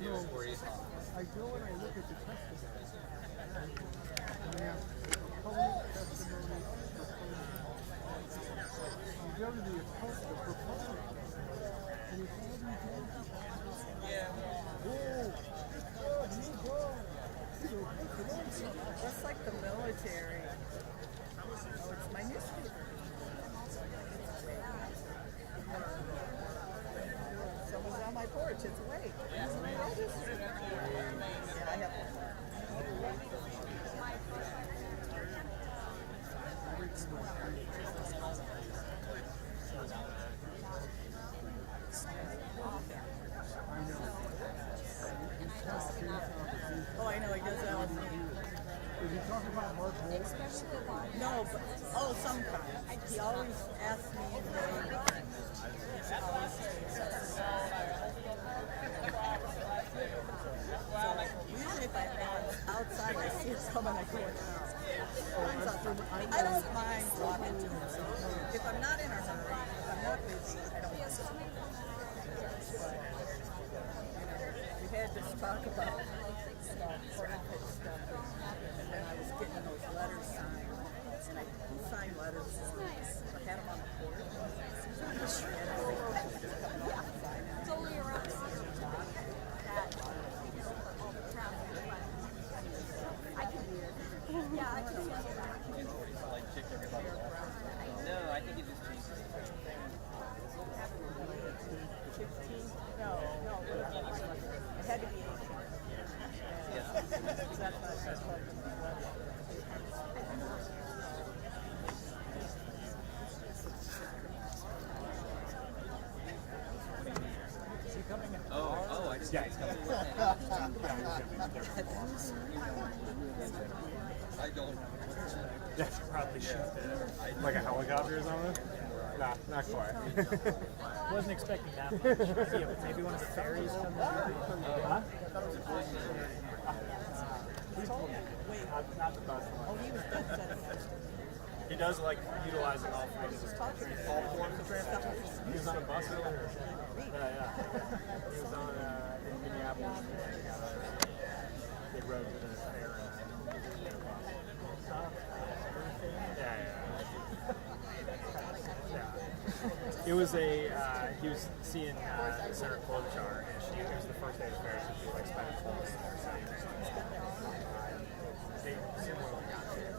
No, I go and I look at the testimony. And they have public testimony for you go to the proponent. And it's all these Just like the military. Oh, it's my newspaper. Someone's on my porch. It's awake. Yeah, I have one. Oh, I know, he does that with me. Did you talk about Mark Holt? No, but, sometimes. He always asks me if usually if I'm outside, I see it coming, I go in. I don't mind walking to him. If I'm not in a hurry, if I'm not busy, I don't mind. We had this talk about benefit stuff, and then I was getting those letters signed, and I signed letters for him. I had them on the porch. It's only around that I can yeah, I can see that. No, I think it just changes. 15? No. It had to be 18. Yes. That's what Is he coming in? Oh, I just. Yeah, he's coming. I don't. Yeah, probably shoot like a helicopter or something. Nah, not quite. Wasn't expecting that much. Maybe one of the ferries coming in. Huh? Not the bus one. Oh, he was dead setting up. He does like utilizing all forms of transportation. He was on a bus earlier. Yeah. He was on in Minneapolis. They rode to the fair and yeah. It was he was seeing Senator Klobuchar, and it was the first day of the fair, so she was like spending 4 days there. So they similarly got there.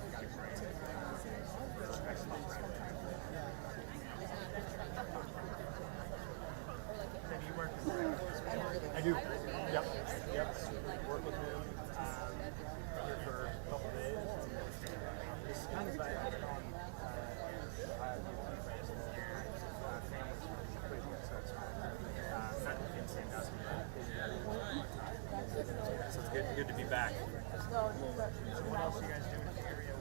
Have you worked with him? I do. Yep. Work with him here for a couple of days. It's kind of like so it's good to be back. So what else are you guys doing in the area?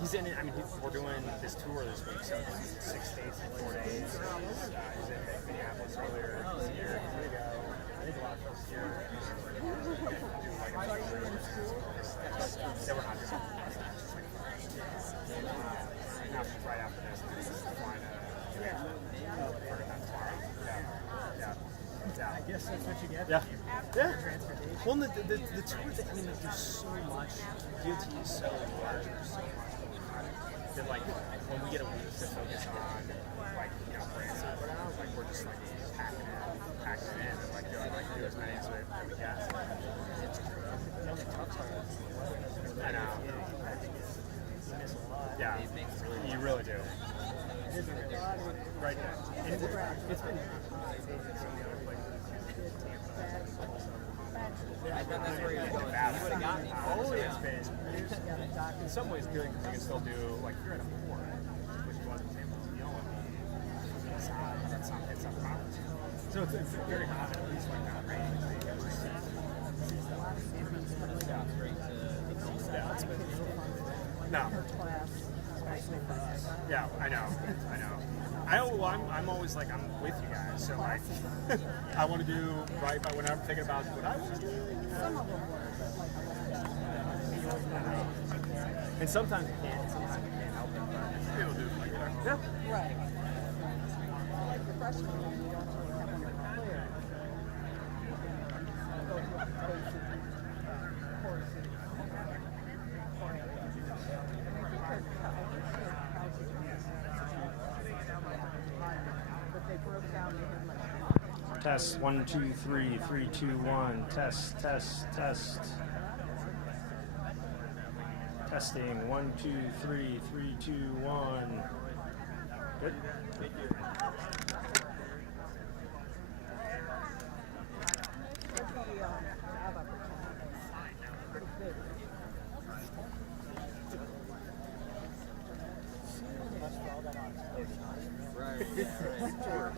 He's in it. I mean, we're doing this tour this week, so it's 6 states in 4 days. He's in Minneapolis earlier this year. Here we go. I did a lot of folks here. Are you in school? They were not doing right after this, flying to I guess that's what you get. Yeah. Transportation. Well, the tour, I mean, there's so much. DOT is so large. There's so much that, like, when we get a week to focus on, like, grants and put out, like, we're just, like, packing it in and, like, do as many as we can. I know. Yeah, you really do. Right there. It's been. I thought that's where you were going. You would have got me. It's been in some ways good because you can still do, like, you're in a port, which wasn't it's not proper. So it's very common, at least like that, right? No. Yeah, I know. I'm always like, I'm with you guys, so like, I want to do right by when I'm thinking about what I want to do. And sometimes you can't help it, but people do like that. Yeah. Right. Like the freshman, you don't really have basically horses. But they broke down, they had like Test 1 2 3 3 2 1. Test. Testing 1 2 3 3 2 1. Good.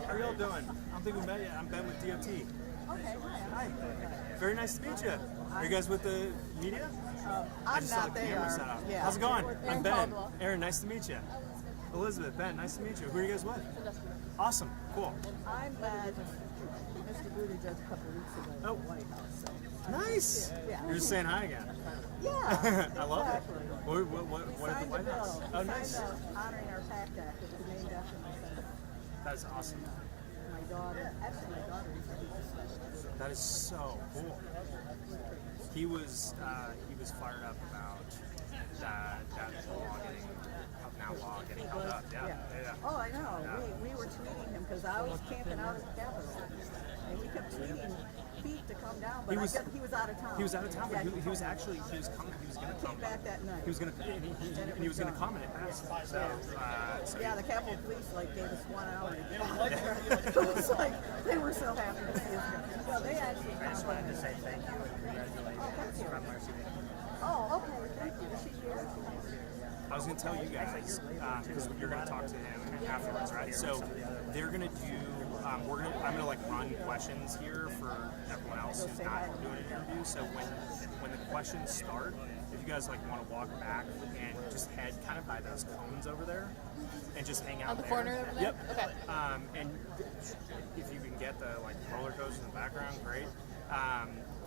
How are y'all doing? I don't think we met yet. I'm Ben with DOT. Okay, Hi. Very nice to meet you. Are you guys with the media? I just saw the camera set up. Yeah. How's it going? I'm Aaron Ben. Caldwell. Aaron, nice to meet you. Elizabeth, Ben, nice to meet you. Who are you guys with? Awesome. Cool. I met Mr. Buttigieg a couple weeks ago at the White House. So. Nice. Yeah. You're just saying hi again. Yeah. I love it. exactly. What at the White House? Oh, nice. Honoring our PACT Act, which was named after my son. That's awesome. My daughter, actually my daughter is That is so cool. He was fired up about that law getting held up. Yeah. Oh, I know. We were tweeting him because I was camping out at the Capitol. And we kept tweeting Pete to come down, but I guess he was out of town. He was out of town, but Yeah, he was going to come. came back that night. He was going to come and it passed. So Yeah, the Capitol Police gave us 1 hour to get out there. It was like they were so happy to see us. Well, they actually. I just wanted to say thank you and congratulations from Marcy. Oh, okay. Thank you. Is she here? I was going to tell you guys because you're going to talk to him afterwards, right? So they're going to do. I'm going to run questions here for everyone else who's not doing an interview. So when the questions start, if you guys want to walk back and just head kind of by those cones over there and just hang out On the there. corner over there? Yep. Okay. And if you can get the roller coasters in the background, great.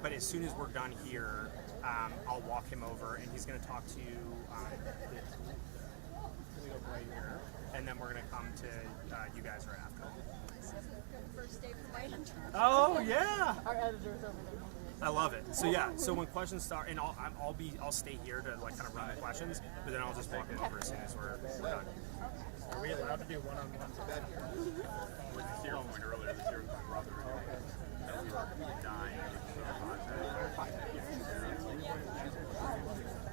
But as soon as we're done here, I'll walk him over and he's going to talk to you. Right here, and then we're going to come to you guys right after. First day for my intern. Oh yeah! Our editor's over there. I love it. So yeah, so when questions start, and I'll stay here to kind of run the questions, but then I'll just walk him over as soon as we're done. Are we allowed to do one-on-ones? With the Cedar Point earlier this year with my brother, that we were dying.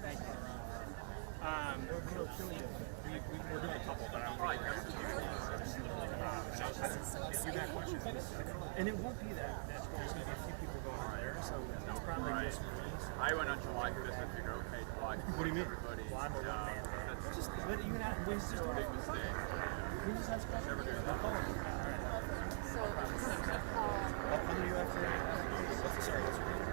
Thank you. We're doing a couple, but I'm probably if you got questions, and it won't be that. There's going to be a few people going over there, so it's probably just me. I went on July 5th and figured, okay, July 4th. What do you mean? Everybody. Well, I'm a one-man band. Just, but you can we just do Big mistake. We just ask questions. Never do that. So, How come you have to? Sorry, what's your name?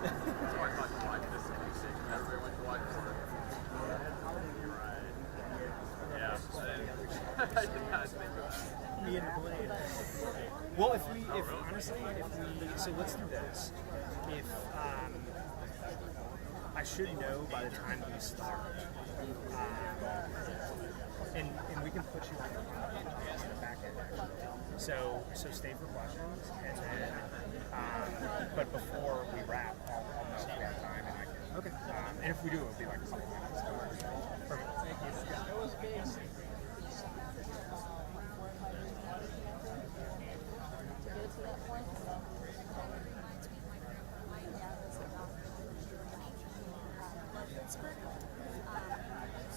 That's why I thought July 5th was a mistake. Everybody went July 4th. You're right. Yeah. I did not think of that. Me and Blaine. Well, so let's do this. If I should know by the time we start, and we can put you on the back end. So stay for questions, and then but before we wrap, I'll know if we have time, and I can. Okay. And if we do, it'll be like a couple minutes. Perfect. Thank you.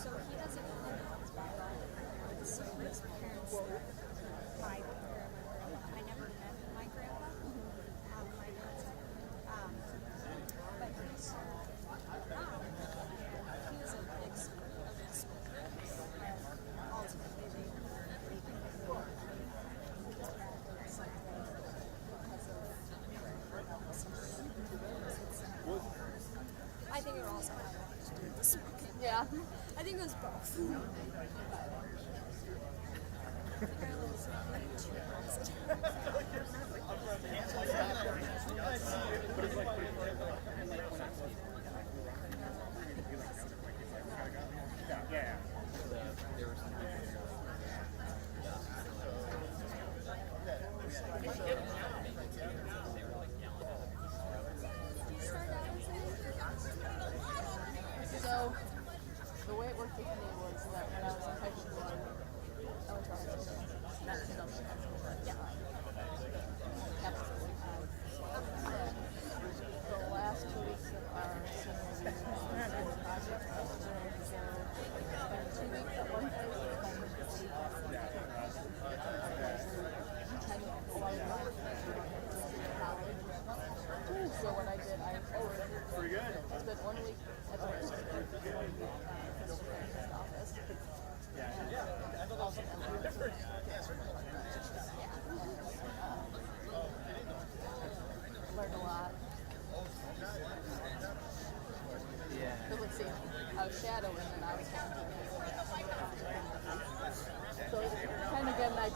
So he doesn't know so his parents, my I never met my grandpa, my dad's but he's he was a big speaker. Ultimately, I think it was yeah, I think it was both.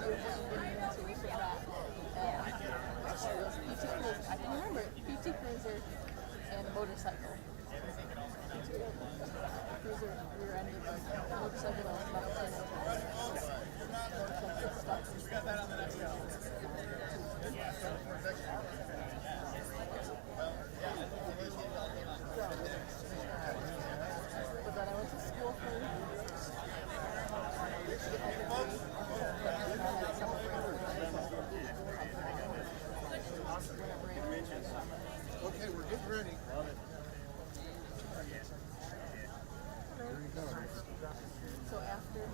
we forgot. So it was PT Cruiser. I can remember it. PT Cruiser and a motorcycle. Cruiser rear-ended the motorcycle that was about 10 inches. But then I went to school for a year. Okay, we're getting ready. So after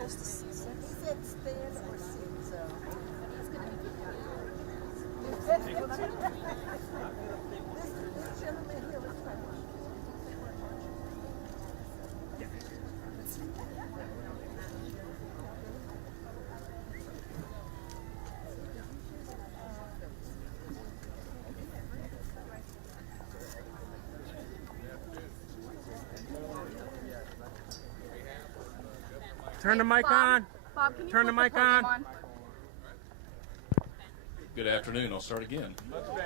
supposed to sit? He said stand or sit, so. This gentleman here was trying to. Turn the mic on. Bob, can you Turn the put mic podium on. Good afternoon. I'll start again.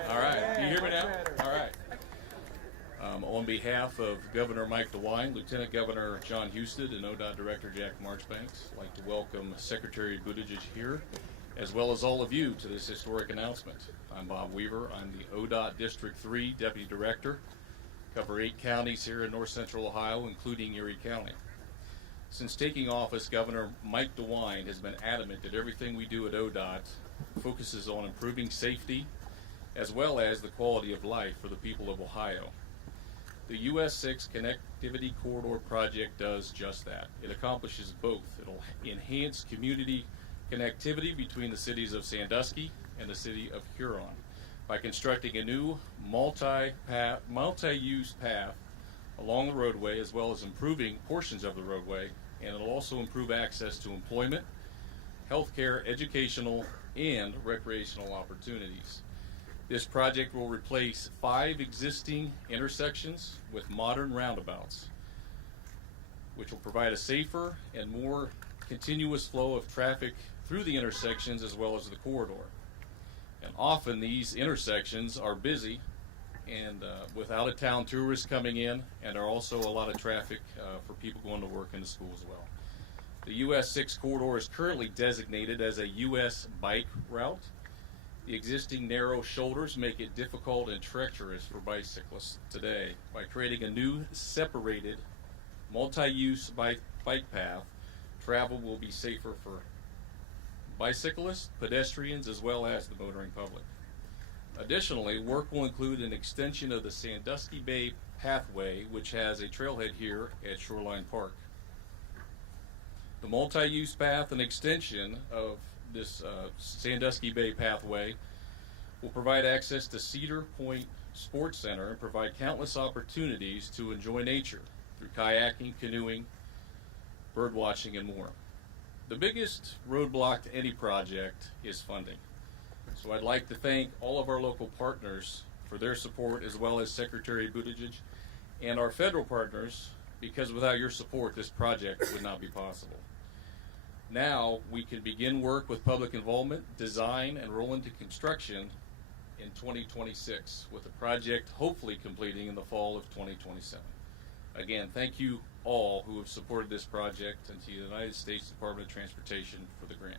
All right. Do you hear me now? All right. On behalf of Governor Mike DeWine, Lieutenant Governor John Husted, and ODOT Director Jack Marchbanks, I'd like to welcome Secretary Buttigieg here, as well as all of you, to this historic announcement. I'm Bob Weaver. I'm the ODOT District 3 Deputy Director. Cover 8 counties here in north central Ohio, including Erie County. Since taking office, Governor Mike DeWine has been adamant that everything we do at ODOT focuses on improving safety as well as the quality of life for the people of Ohio. The US 6 Connectivity Corridor Project does just that. It accomplishes both. It'll enhance community connectivity between the cities of Sandusky and the city of Huron by constructing a new multi-use path along the roadway, as well as improving portions of the roadway, and it'll also improve access to employment, healthcare, educational, and recreational opportunities. This project will replace 5 existing intersections with modern roundabouts, which will provide a safer and more continuous flow of traffic through the intersections as well as the corridor. And often these intersections are busy and with out-of-town tourists coming in, and there are also a lot of traffic for people going to work and to school as well. The US 6 corridor is currently designated as a US bike route. The existing narrow shoulders make it difficult and treacherous for bicyclists today. By creating a new separated multi-use bike path, travel will be safer for bicyclists, pedestrians, as well as the motoring public. Additionally, work will include an extension of the Sandusky Bay Pathway, which has a trailhead here at Shoreline Park. The multi-use path and extension of this Sandusky Bay Pathway will provide access to Cedar Point Sports Center and provide countless opportunities to enjoy nature through kayaking, canoeing, bird watching, and more. The biggest roadblock to any project is funding. So I'd like to thank all of our local partners for their support, as well as Secretary Buttigieg and our federal partners, because without your support, this project would not be possible. Now we can begin work with public involvement, design, and roll into construction in 2026, with the project hopefully completing in the fall of 2027. Again, thank you all who have supported this project, and to the United States Department of Transportation for the grant.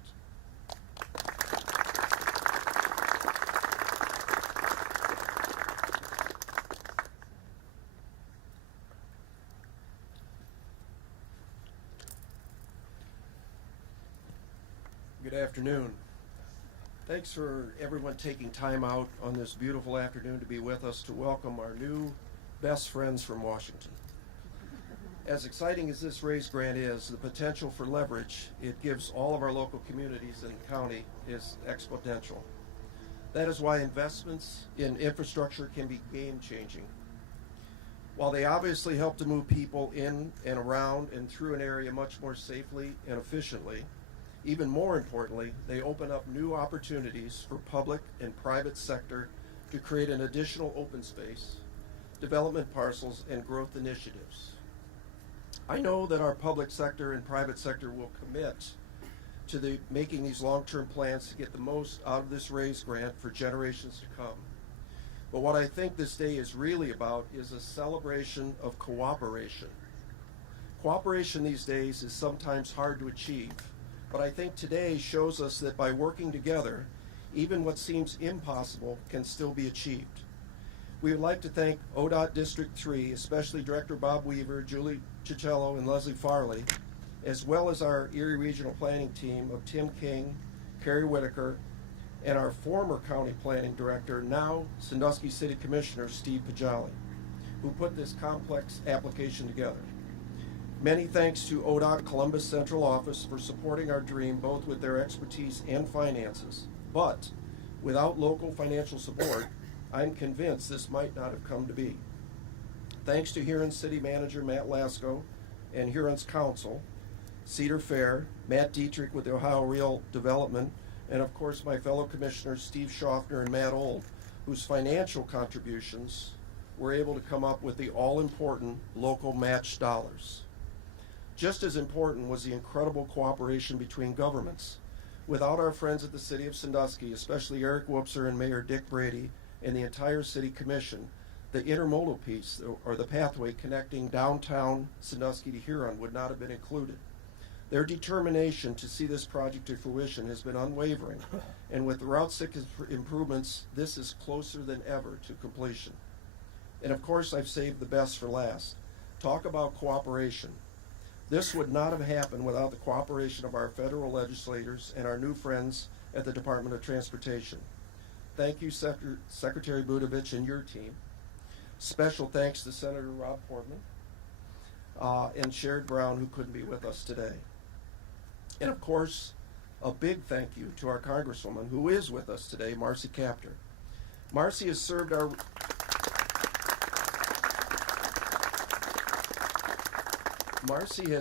Good afternoon. Thanks for everyone taking time out on this beautiful afternoon to be with us to welcome our new best friends from Washington. As exciting as this raise grant is, the potential for leverage it gives all of our local communities in the county is exponential. That is why investments in infrastructure can be game-changing. While they obviously help to move people in and around and through an area much more safely and efficiently, even more importantly, they open up new opportunities for public and private sector to create an additional open space, development parcels, and growth initiatives. I know that our public sector and private sector will commit to making these long-term plans to get the most out of this raise grant for generations to come. But what I think this day is really about is a celebration of cooperation. Cooperation these days is sometimes hard to achieve, but I think today shows us that by working together, even what seems impossible can still be achieved. We would like to thank ODOT District 3, especially Director Bob Weaver, Julie Ciccello, and Leslie Farley, as well as our Erie Regional Planning team of Tim King, Carrie Whitaker, and our former County Planning Director, now Sandusky City Commissioner Steve Pajali, who put this complex application together. Many thanks to ODOT Columbus Central Office for supporting our dream both with their expertise and finances. But without local financial support, I'm convinced this might not have come to be. Thanks to Huron City Manager Matt Lasko and Huron's Council, Cedar Fair, Matt Dietrich with the Ohio Real Development, and of course my fellow commissioners Steve Schaffner and Matt Old, whose financial contributions were able to come up with the all-important local match dollars. Just as important was the incredible cooperation between governments. Without our friends at the City of Sandusky, especially Eric Woopser and Mayor Dick Brady and the entire City Commission, the intermodal piece, or the pathway connecting downtown Sandusky to Huron, would not have been included. Their determination to see this project to fruition has been unwavering, and with the Route 6 improvements, this is closer than ever to completion. And of course, I've saved the best for last. Talk about cooperation. This would not have happened without the cooperation of our federal legislators and our new friends at the Department of Transportation. Thank you, Secretary Buttigieg and your team. Special thanks to Senator Rob Portman and Sherrod Brown, who couldn't be with us today. And of course, a big thank you to our Congresswoman, who is with us today, Marcy Kaptur. Marcy has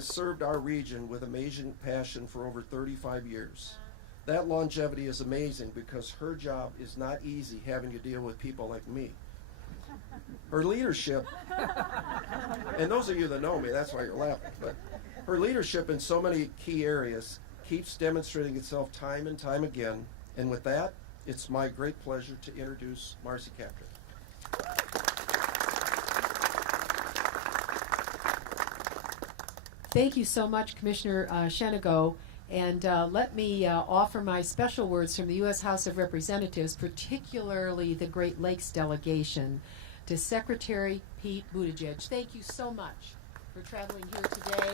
served our region with amazing passion for over 35 years. That longevity is amazing because her job is not easy, having to deal with people like me. Her leadership, and those of you that know me, that's why you're laughing, but her leadership in so many key areas keeps demonstrating itself time and time again. And with that, it's my great pleasure to introduce Marcy Kaptur. Thank you so much, Commissioner Shenago. And let me offer my special words from the U.S. House of Representatives, particularly the Great Lakes delegation, to Secretary Pete Buttigieg. Thank you so much for traveling here today.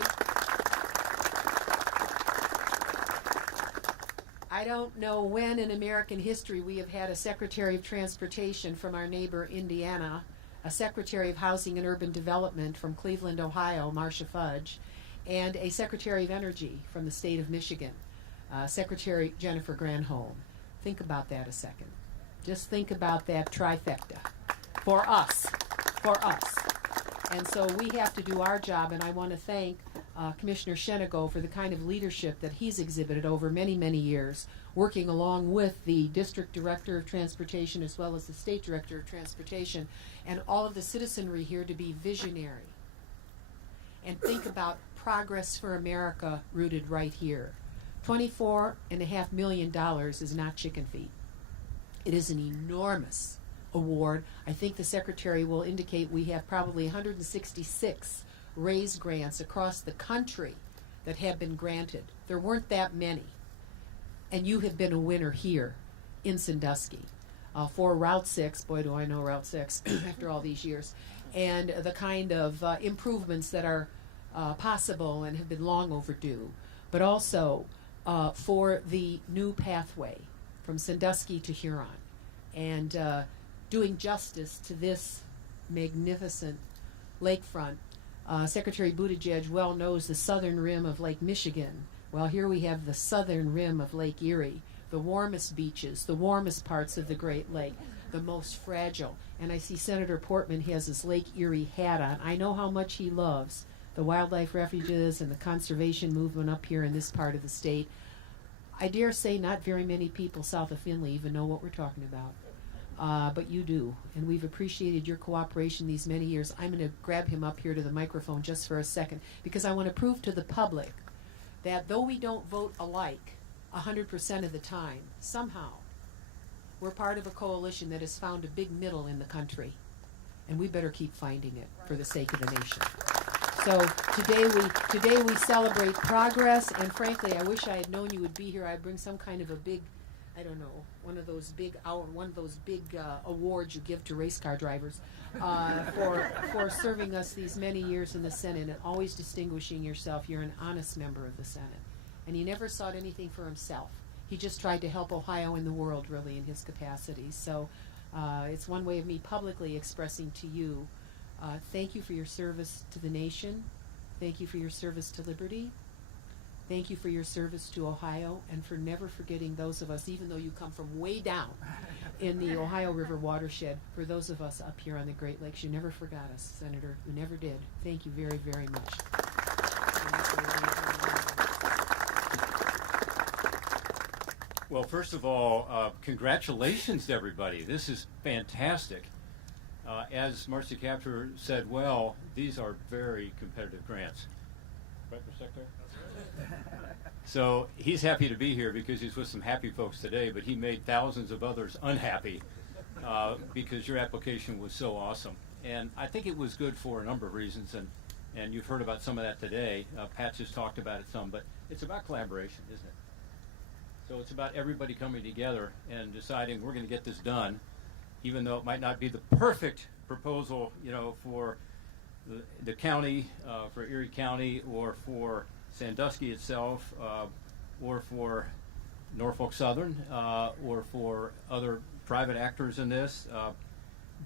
I don't know when in American history we have had a Secretary of Transportation from our neighbor Indiana, a Secretary of Housing and Urban Development from Cleveland, Ohio, Marcia Fudge, and a Secretary of Energy from the state of Michigan, Secretary Jennifer Granholm. Think about that a second. Just think about that trifecta. For us. And so we have to do our job, and I want to thank Commissioner Shenago for the kind of leadership that he's exhibited over many, many years, working along with the District Director of Transportation as well as the State Director of Transportation and all of the citizenry here to be visionary and think about progress for America rooted right here. $24.5 million is not chicken feed. It is an enormous award. I think the Secretary will indicate we have probably 166 RAISE grants across the country that have been granted. There weren't that many. And you have been a winner here in Sandusky for Route 6. Boy, do I know Route 6 after all these years. And the kind of improvements that are possible and have been long overdue. But also for the new pathway from Sandusky to Huron. And doing justice to this magnificent lakefront. Secretary Buttigieg well knows the southern rim of Lake Michigan. Well, here we have the southern rim of Lake Erie, the warmest beaches, the warmest parts of the Great Lake, the most fragile. And I see Senator Portman has his Lake Erie hat on. I know how much he loves the wildlife refuges and the conservation movement up here in this part of the state. I dare say not very many people south of Findlay even know what we're talking about. But you do, and we've appreciated your cooperation these many years. I'm going to grab him up here to the microphone just for a second because I want to prove to the public that though we don't vote alike 100% of the time, somehow we're part of a coalition that has found a big middle in the country, and we better keep finding it for the sake of the nation. So today we celebrate progress, and frankly, I wish I had known you would be here. I'd bring some kind of a big, I don't know, one of those big awards you give to race car drivers for serving us these many years in the Senate and always distinguishing yourself. You're an honest member of the Senate, and he never sought anything for himself. He just tried to help Ohio and the world, really, in his capacity. So it's one way of me publicly expressing to you, thank you for your service to the nation. Thank you for your service to liberty. Thank you for your service to Ohio and for never forgetting those of us, even though you come from way down in the Ohio River watershed, for those of us up here on the Great Lakes. You never forgot us, Senator. You never did. Thank you very, very much. Well, first of all, congratulations to everybody. This is fantastic. As Marcy Kaptur said, well, these are very competitive grants. Right, Mr. Secretary? So he's happy to be here because he's with some happy folks today, but he made thousands of others unhappy because your application was so awesome. And I think it was good for a number of reasons, and you've heard about some of that today. Pat just talked about it some, but it's about collaboration, isn't it? So it's about everybody coming together and deciding we're going to get this done, even though it might not be the perfect proposal, you know, for the county, for Erie County, or for Sandusky itself, or for Norfolk Southern, or for other private actors in this.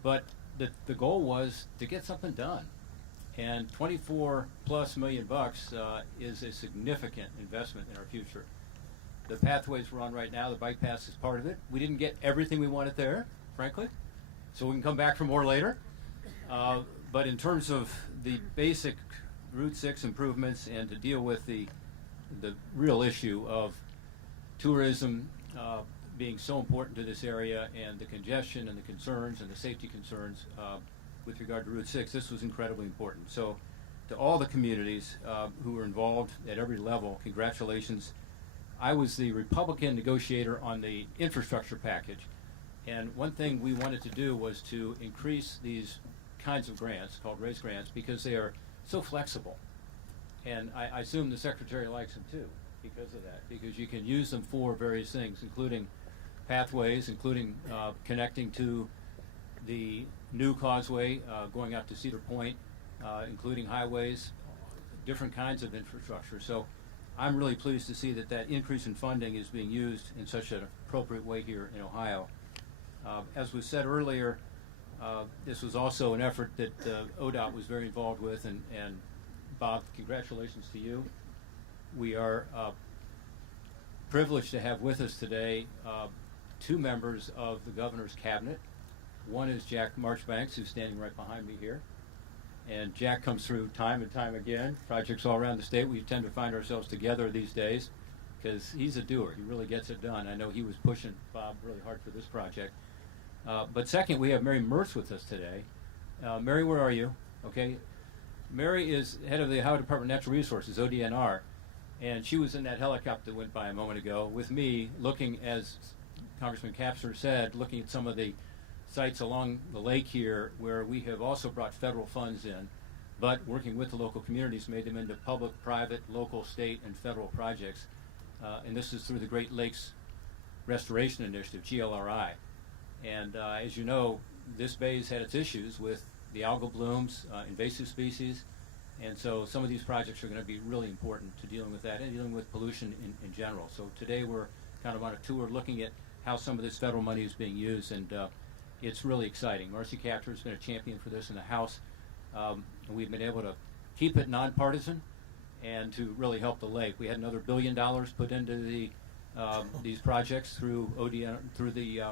But the goal was to get something done. And $24+ million is a significant investment in our future. The pathways we're on right now, the bike path is part of it. We didn't get everything we wanted there, frankly, so we can come back for more later. But in terms of the basic Route 6 improvements and to deal with the real issue of tourism being so important to this area, and the congestion and the concerns and the safety concerns with regard to Route 6, this was incredibly important. So to all the communities who were involved at every level, congratulations. I was the Republican negotiator on the infrastructure package, and one thing we wanted to do was to increase these kinds of grants, called RAISE grants, because they are so flexible. And I assume the Secretary likes them too because of that, because you can use them for various things, including pathways, including connecting to the new causeway going out to Cedar Point, including highways, different kinds of infrastructure. So I'm really pleased to see that that increase in funding is being used in such an appropriate way here in Ohio. As was said earlier, this was also an effort that ODOT was very involved with, and Bob, congratulations to you. We are privileged to have with us today two members of the governor's cabinet. One is Jack Marchbanks, who's standing right behind me here. And Jack comes through time and time again. Projects all around the state. We tend to find ourselves together these days because he's a doer. He really gets it done. I know he was pushing Bob really hard for this project. But second, we have Mary Mertz with us today. Mary, where are you? Okay. Mary is head of the Ohio Department of Natural Resources, ODNR, and she was in that helicopter that went by a moment ago with me, looking, as Congressman Kaptur said, looking at some of the sites along the lake here where we have also brought federal funds in, but working with the local communities made them into public, private, local, state, and federal projects. And this is through the Great Lakes Restoration Initiative, GLRI. And as you know, this bay has had its issues with the algal blooms, invasive species, and so some of these projects are going to be really important to dealing with that and dealing with pollution in general. So today we're kind of on a tour looking at how some of this federal money is being used, and it's really exciting. Marcy Kaptur has been a champion for this in the House, and we've been able to keep it nonpartisan and to really help the lake. We had another $1 billion put into the these projects through ODN, through the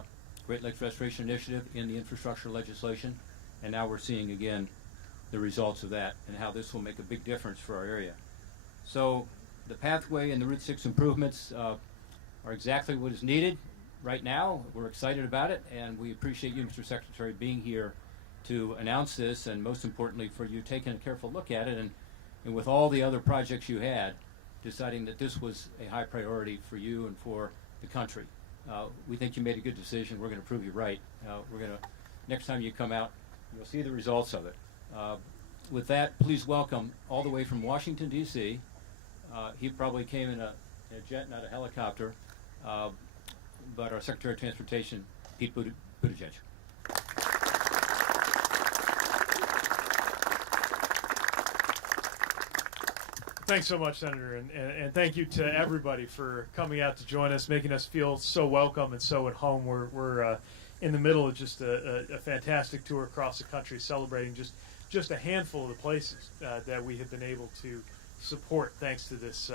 Great Lakes Restoration Initiative in the infrastructure legislation, and now we're seeing again the results of that and how this will make a big difference for our area. So the pathway and the Route 6 improvements are exactly what is needed right now. We're excited about it, and we appreciate you, Mr. Secretary, being here to announce this, and most importantly for you taking a careful look at it, and with all the other projects you had, deciding that this was a high priority for you and for the country. We think you made a good decision. We're going to prove you right. We're going to, next time you come out, you'll see the results of it. With that, please welcome, all the way from Washington, D.C., he probably came in a jet, not a helicopter, but our Secretary of Transportation, Pete Buttigieg. Thanks so much, Senator, and thank you to everybody for coming out to join us, making us feel so welcome and so at home. We're in the middle of just a fantastic tour across the country, celebrating just just a handful of the places that we have been able to support thanks to this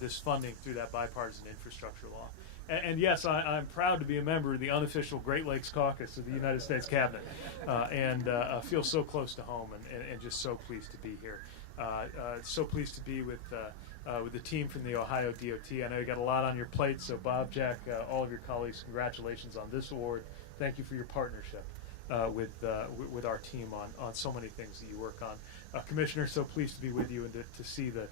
this funding through that bipartisan infrastructure law. And yes, I'm proud to be a member of the unofficial Great Lakes Caucus of the United States Cabinet, and feel so close to home, and just so pleased to be here. So pleased to be with the team from the Ohio DOT. I know you got a lot on your plate, so Bob, Jack, all of your colleagues, congratulations on this award. Thank you for your partnership with our team on so many things that you work on. Commissioner, so pleased to be with you and to see the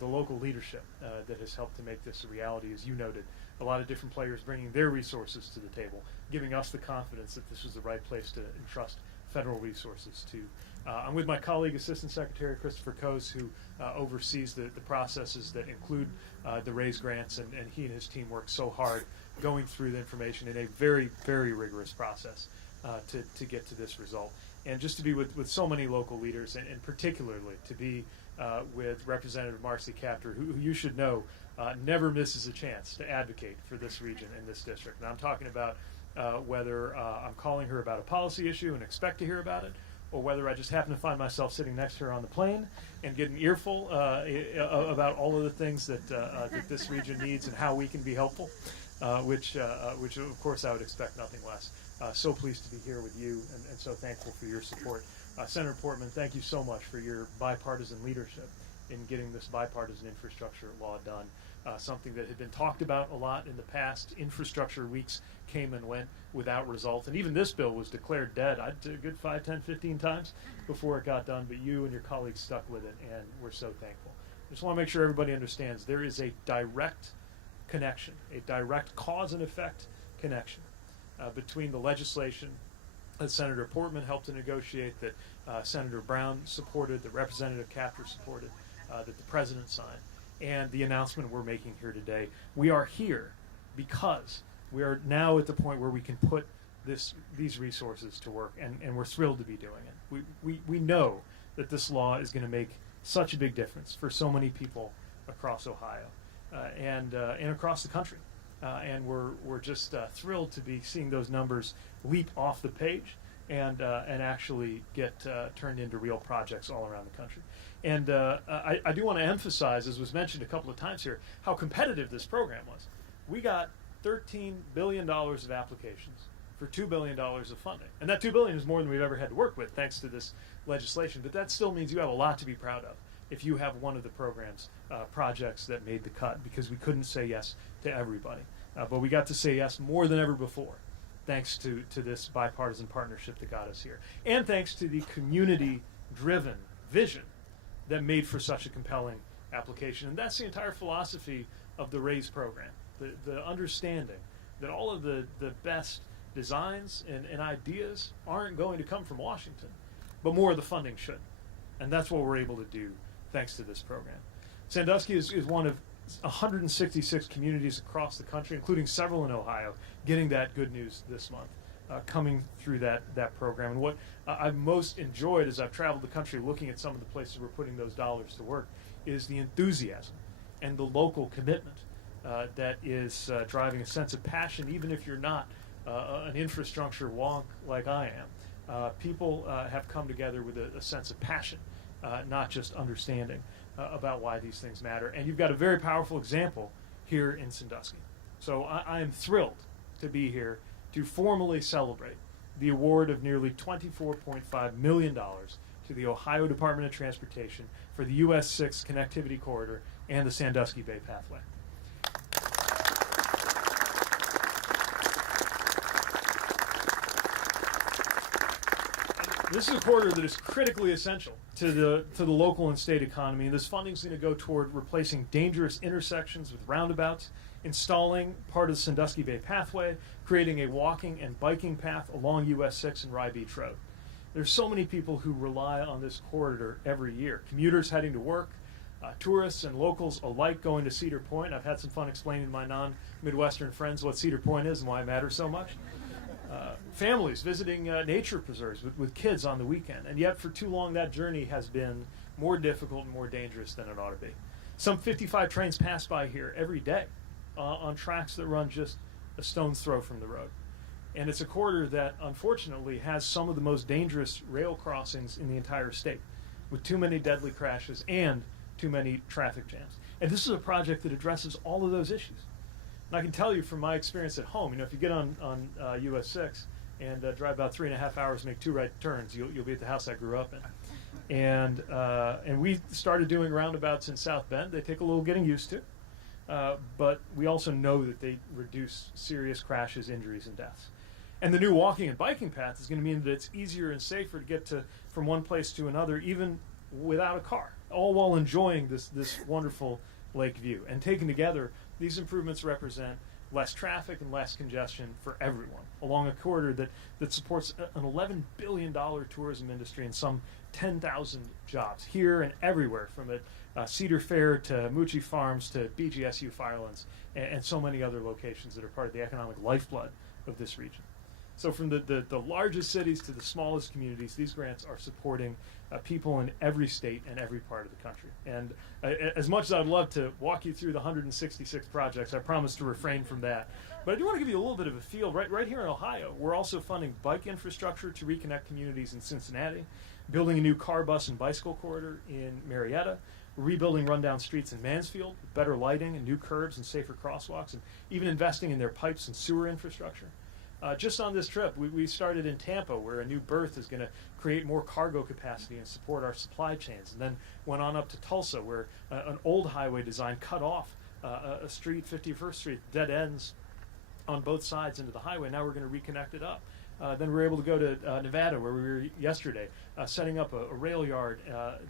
local leadership that has helped to make this a reality, as you noted. A lot of different players bringing their resources to the table, giving us the confidence that this was the right place to entrust federal resources to. I'm with my colleague, Assistant Secretary Christopher Coase, who oversees the processes that include the RAISE grants, and he and his team work so hard going through the information in a very, very rigorous process to get to this result. And just to be with so many local leaders, and particularly to be with Representative Marcy Kaptur, who you should know never misses a chance to advocate for this region and this district. And I'm talking about whether I'm calling her about a policy issue and expect to hear about it, or whether I just happen to find myself sitting next to her on the plane and get an earful about all of the things that this region needs and how we can be helpful, which of course I would expect nothing less. So pleased to be here with you, and so thankful for your support. Senator Portman, thank you so much for your bipartisan leadership in getting this bipartisan infrastructure law done. Something that had been talked about a lot in the past. Infrastructure weeks came and went without result. And even this bill was declared dead, I'd say a good 5, 10, 15 times before it got done. But you and your colleagues stuck with it, and we're so thankful. I just want to make sure everybody understands there is a direct connection, a direct cause and effect connection between the legislation that Senator Portman helped to negotiate, that Senator Brown supported, that Representative Kaptur supported, that the President signed, and the announcement we're making here today. We are here because we are now at the point where we can put these resources to work, and we're thrilled to be doing it. We know that this law is going to make such a big difference for so many people across Ohio and across the country. And we're just thrilled to be seeing those numbers leap off the page and actually get turned into real projects all around the country. And I do want to emphasize, as was mentioned a couple of times here, how competitive this program was. We got $13 billion of applications for $2 billion of funding. And that $2 billion is more than we've ever had to work with thanks to this legislation. But that still means you have a lot to be proud of if you have one of the program's projects that made the cut, because we couldn't say yes to everybody. But we got to say yes more than ever before, thanks to this bipartisan partnership that got us here. And thanks to the community-driven vision that made for such a compelling application. And that's the entire philosophy of the RAISE program, the understanding that all of the best designs and ideas aren't going to come from Washington, but more of the funding should. And that's what we're able to do thanks to this program. Sandusky is one of 166 communities across the country, including several in Ohio, getting that good news this month, coming through that program. And what I've most enjoyed as I've traveled the country looking at some of the places we're putting those dollars to work is the enthusiasm and the local commitment that is driving a sense of passion, even if you're not an infrastructure wonk like I am. People have come together with a sense of passion, not just understanding about why these things matter. And you've got a very powerful example here in Sandusky. So I am thrilled to be here to formally celebrate the award of nearly $24.5 million to the Ohio Department of Transportation for the US 6 Connectivity Corridor and the Sandusky Bay Pathway. This is a corridor that is critically essential to the local and state economy, and this funding is going to go toward replacing dangerous intersections with roundabouts, installing part of the Sandusky Bay Pathway, creating a walking and biking path along US 6 and Rye Beach Road. There's so many people who rely on this corridor every year. Commuters heading to work, tourists and locals alike going to Cedar Point. I've had some fun explaining to my non-Midwestern friends what Cedar Point is and why it matters so much. Families visiting nature preserves with kids on the weekend, and yet for too long that journey has been more difficult and more dangerous than it ought to be. Some 55 trains pass by here every day on tracks that run just a stone's throw from the road. And it's a corridor that, unfortunately, has some of the most dangerous rail crossings in the entire state, with too many deadly crashes and too many traffic jams. And this is a project that addresses all of those issues. And I can tell you from my experience at home, if you get on US 6 and drive about 3.5 hours, make 2 right turns, you'll be at the house I grew up in. And we started doing roundabouts in South Bend. They take a little getting used to, but we also know that they reduce serious crashes, injuries, and deaths. And the new walking and biking path is going to mean that it's easier and safer to get from one place to another, even without a car, all while enjoying this wonderful lake view. And taken together, these improvements represent less traffic and less congestion for everyone along a corridor that supports an $11 billion tourism industry and some 10,000 jobs here and everywhere, from Cedar Fair to Moochie Farms to BGSU Firelands and so many other locations that are part of the economic lifeblood of this region. So from the largest cities to the smallest communities, these grants are supporting people in every state and every part of the country. And as much as I'd love to walk you through the 166 projects, I promise to refrain from that. But I do want to give you a little bit of a feel. Right here in Ohio, we're also funding bike infrastructure to reconnect communities in Cincinnati, building a new car, bus, and bicycle corridor in Marietta, rebuilding rundown streets in Mansfield with better lighting and new curbs and safer crosswalks, and even investing in their pipes and sewer infrastructure. Just on this trip, we started in Tampa, where a new berth is going to create more cargo capacity and support our supply chains, and then went on up to Tulsa, where an old highway design cut off a street, 51st Street, dead ends on both sides into the highway. Now we're going to reconnect it up. Then we were able to go to Nevada, where we were yesterday, setting up a rail yard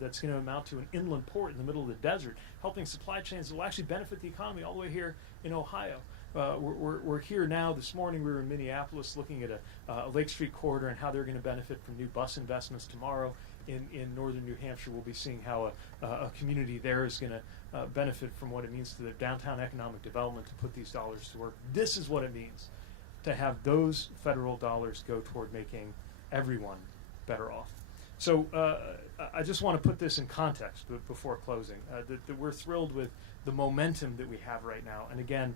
that's going to amount to an inland port in the middle of the desert, helping supply chains that will actually benefit the economy all the way here in Ohio. We're here now. This morning we were in Minneapolis looking at a Lake Street corridor and how they're going to benefit from new bus investments. Tomorrow in northern New Hampshire, we'll be seeing how a community there is going to benefit from what it means to their downtown economic development to put these dollars to work. This is what it means to have those federal dollars go toward making everyone better off. So I just want to put this in context before closing, that we're thrilled with the momentum that we have right now. And again,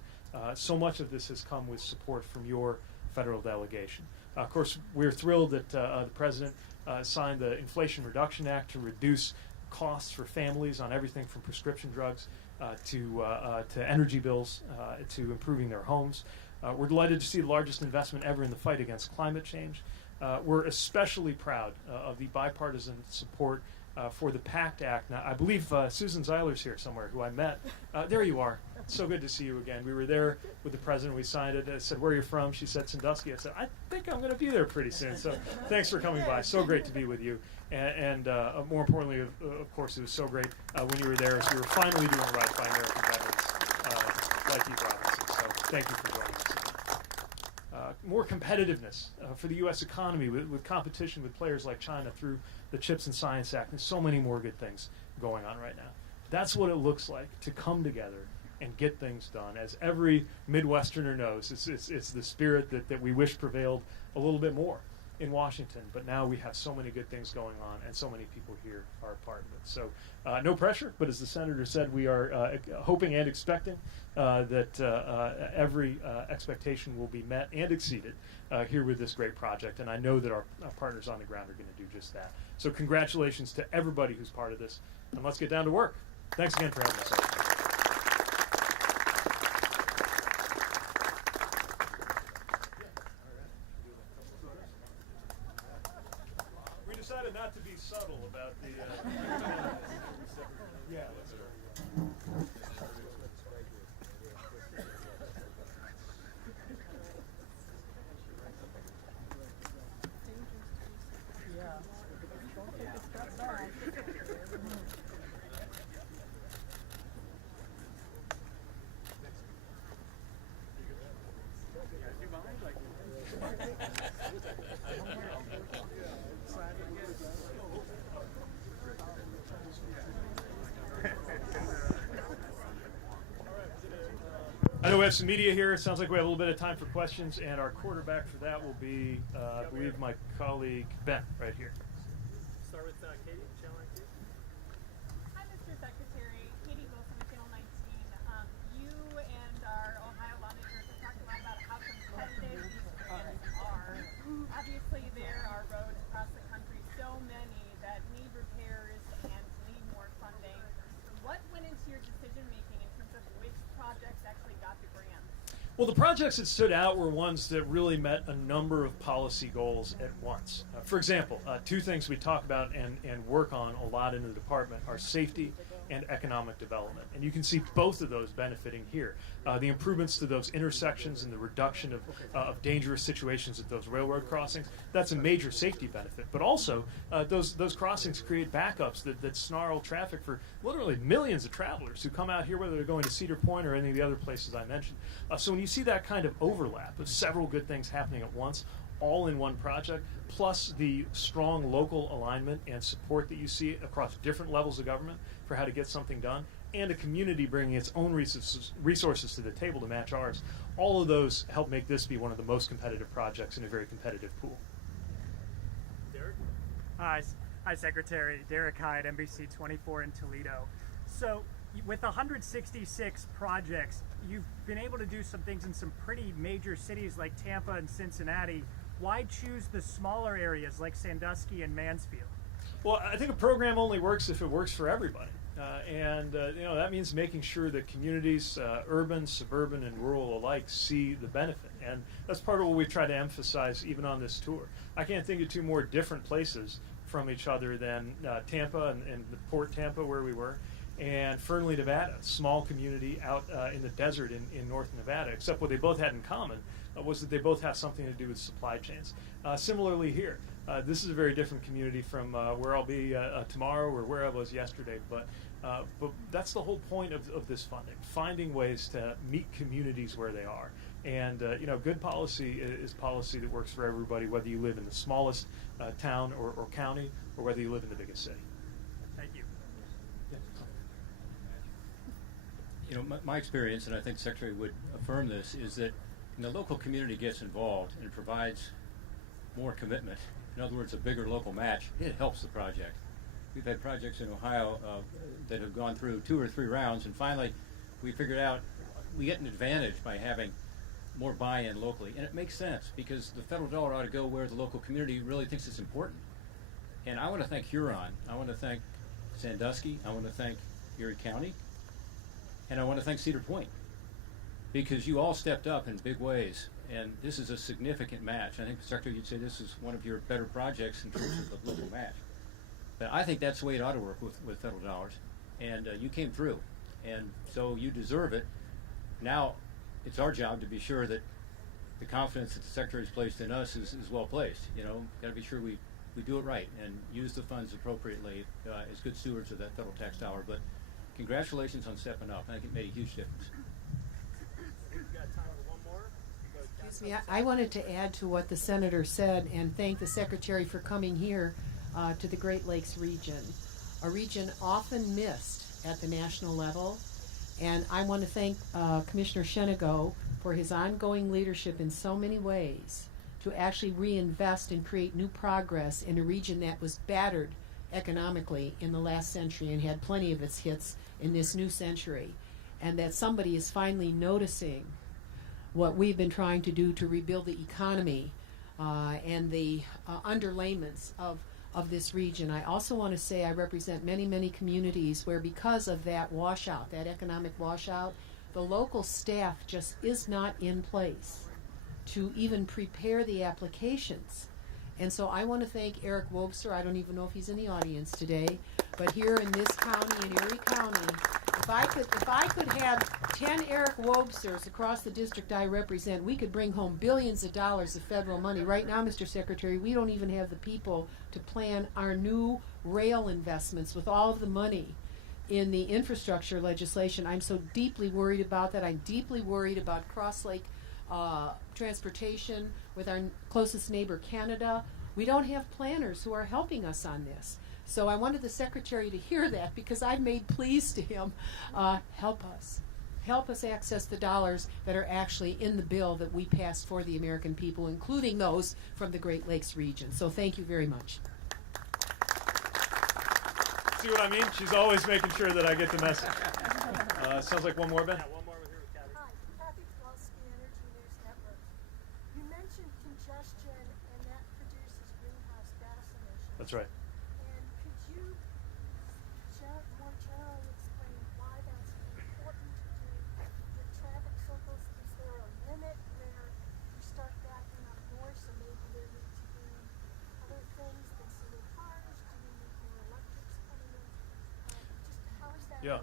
so much of this has come with support from your federal delegation. Of course, we're thrilled that the President signed the Inflation Reduction Act to reduce costs for families on everything from prescription drugs to energy bills to improving their homes. We're delighted to see the largest investment ever in the fight against climate change. We're especially proud of the bipartisan support for the PACT Act. Now, I believe Susan Zeiler's here somewhere, who I met. There you are. So good to see you again. We were there with the president. We signed it. I said, "Where are you from?" She said, "Sandusky." I said, "I think I'm going to be there pretty soon." So thanks for coming by. So great to be with you. And more importantly, of course, it was so great when you were there, as we were finally doing right by American veterans like you, Robinson. So thank you for joining us. More competitiveness for the U.S. economy with competition with players like China through the CHIPS and Science Act, and so many more good things going on right now. That's what it looks like to come together and get things done. As every Midwesterner knows, it's the spirit that we wish prevailed a little bit more in Washington, but now we have so many good things going on, and so many people here are a part of it. So no pressure, but as the Senator said, we are hoping and expecting that every expectation will be met and exceeded here with this great project, and I know that our partners on the ground are going to do just that. So congratulations to everybody who's part of this, and let's get down to work. Thanks again for having us. We decided not to be subtle about the yeah, let's go. I know we have some media here. It sounds like we have a little bit of time for questions, and our quarterback for that will be, I believe, my colleague Ben, right here. Start with Katie, Channel 19. Hi, Mr. Secretary. Katie Wilson with Channel 19. You and our Ohio lawmakers have talked a lot about how competitive these grants are. Well, the projects that stood out were ones that really met a number of policy goals at once. For example, two things we talk about and work on a lot in the department are safety and economic development. And you can see both of those benefiting here. The improvements to those intersections and the reduction of dangerous situations at those railroad crossings, that's a major safety benefit. But also, those crossings create backups that snarl traffic for literally millions of travelers who come out here, whether they're going to Cedar Point or any of the other places I mentioned. So when you see that kind of overlap of several good things happening at once, all in one project, plus the strong local alignment and support that you see across different levels of government for how to get something done, and a community bringing its own resources to the table to match ours, all of those help make this be one of the most competitive projects in a very competitive pool. Derek? Hi, Secretary. Derek Hyde, NBC 24 in Toledo. So, with 166 projects, you've been able to do some things in some pretty major cities like Tampa and Cincinnati. Why choose the smaller areas like Sandusky and Mansfield? Well, I think a program only works if it works for everybody. That means making sure that communities, urban, suburban, and rural alike, see the benefit. And that's part of what we try to emphasize even on this tour. I can't think of two more different places from each other than Tampa and the Port Tampa where we were, and Fernley, Nevada, a small community out in the desert in North Nevada, except what they both had in common was that they both have something to do with supply chains. Similarly here, this is a very different community from where I'll be tomorrow or where I was yesterday, but that's the whole point of this funding, finding ways to meet communities where they are. And good policy is policy that works for everybody, whether you live in the smallest town or county, or whether you live in the biggest city. Thank you. My experience, and I think the Secretary would affirm this, is that when the local community gets involved and provides more commitment, in other words, a bigger local match, it helps the project. We've had projects in Ohio that have gone through 2 or 3 rounds, and finally we figured out we get an advantage by having more buy-in locally. And it makes sense, because the federal dollar ought to go where the local community really thinks it's important. And I want to thank Huron. I want to thank Sandusky. I want to thank Erie County. And I want to thank Cedar Point, because you all stepped up in big ways, and this is a significant match. I think, Secretary, you'd say this is one of your better projects in terms of the local match. But I think that's the way it ought to work with federal dollars, and you came through, and so you deserve it. Now it's our job to be sure that the confidence that the Secretary's placed in us is well placed. Got to be sure we do it right and use the funds appropriately as good stewards of that federal tax dollar. But congratulations on stepping up. I think it made a huge difference. We've got time for one more. Excuse me, I wanted to add to what the Senator said and thank the Secretary for coming here to the Great Lakes region, a region often missed at the national level. And I want to thank Commissioner Shenago for his ongoing leadership in so many ways to actually reinvest and create new progress in a region that was battered economically in the last century and had plenty of its hits in this new century, and that somebody is finally noticing what we've been trying to do to rebuild the economy and the underlayments of this region. I also want to say I represent many, many communities where, because of that washout, that economic washout, the local staff just is not in place to even prepare the applications. And so I want to thank Eric Wobster. I don't even know if he's in the audience today, but here in this county, in Erie County, if I could have 10 Eric Wobsters across the district I represent, we could bring home billions of dollars of federal money. Right now, Mr. Secretary, we don't even have the people to plan our new rail investments with all of the money in the infrastructure legislation. I'm so deeply worried about that. I'm deeply worried about cross-lake transportation with our closest neighbor, Canada. We don't have planners who are helping us on this. So I wanted the Secretary to hear that, because I've made pleas to him. Help us access the dollars that are actually in the bill that we passed for the American people, including those from the Great Lakes region. So thank you very much. See what I mean? She's always making sure that I get the message. Sounds like one more, Ben? Yeah, one more here with Kathy. Hi, Kathy Flosky, Energy News Network. You mentioned congestion, and that produces greenhouse gas emissions. That's right. And could you more generally explain why that's important to do the traffic circles? Is there a limit Yeah.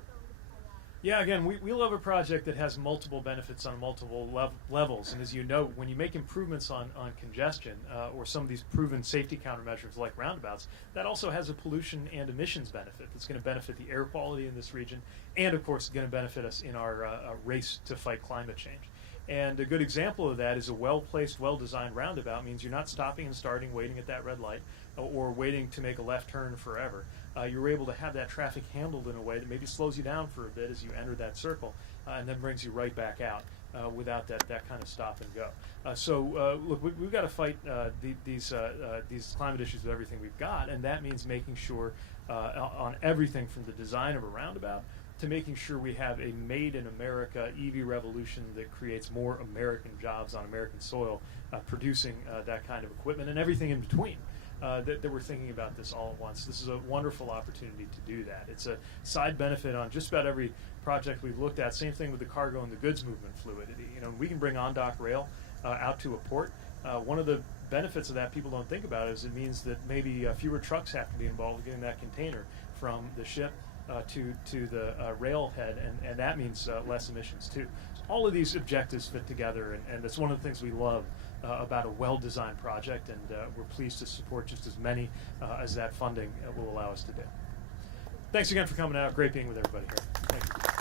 Yeah, again, we love a project that has multiple benefits on multiple levels. And as you know, when you make improvements on congestion or some of these proven safety countermeasures like roundabouts, that also has a pollution and emissions benefit that's going to benefit the air quality in this region and, of course, going to benefit us in our race to fight climate change. And a good example of that is a well-placed, well-designed roundabout means you're not stopping and starting, waiting at that red light, or waiting to make a left turn forever. You're able to have that traffic handled in a way that maybe slows you down for a bit as you enter that circle, and then brings you right back out without that kind of stop and go. So look, we've got to fight these climate issues with everything we've got, and that means making sure on everything from the design of a roundabout to making sure we have a made in America EV revolution that creates more American jobs on American soil, producing that kind of equipment and everything in between. That we're thinking about this all at once. This is a wonderful opportunity to do that. It's a side benefit on just about every project we've looked at. Same thing with the cargo and the goods movement fluidity. You know, we can bring on-dock rail out to a port. One of the benefits of that people don't think about is it means that maybe fewer trucks have to be involved in getting that container from the ship to the rail head, and that means less emissions too. So all of these objectives fit together, and that's one of the things we love about a well-designed project, and we're pleased to support just as many as that funding will allow us to do. Thanks again for coming out. Great being with everybody here. Thank you.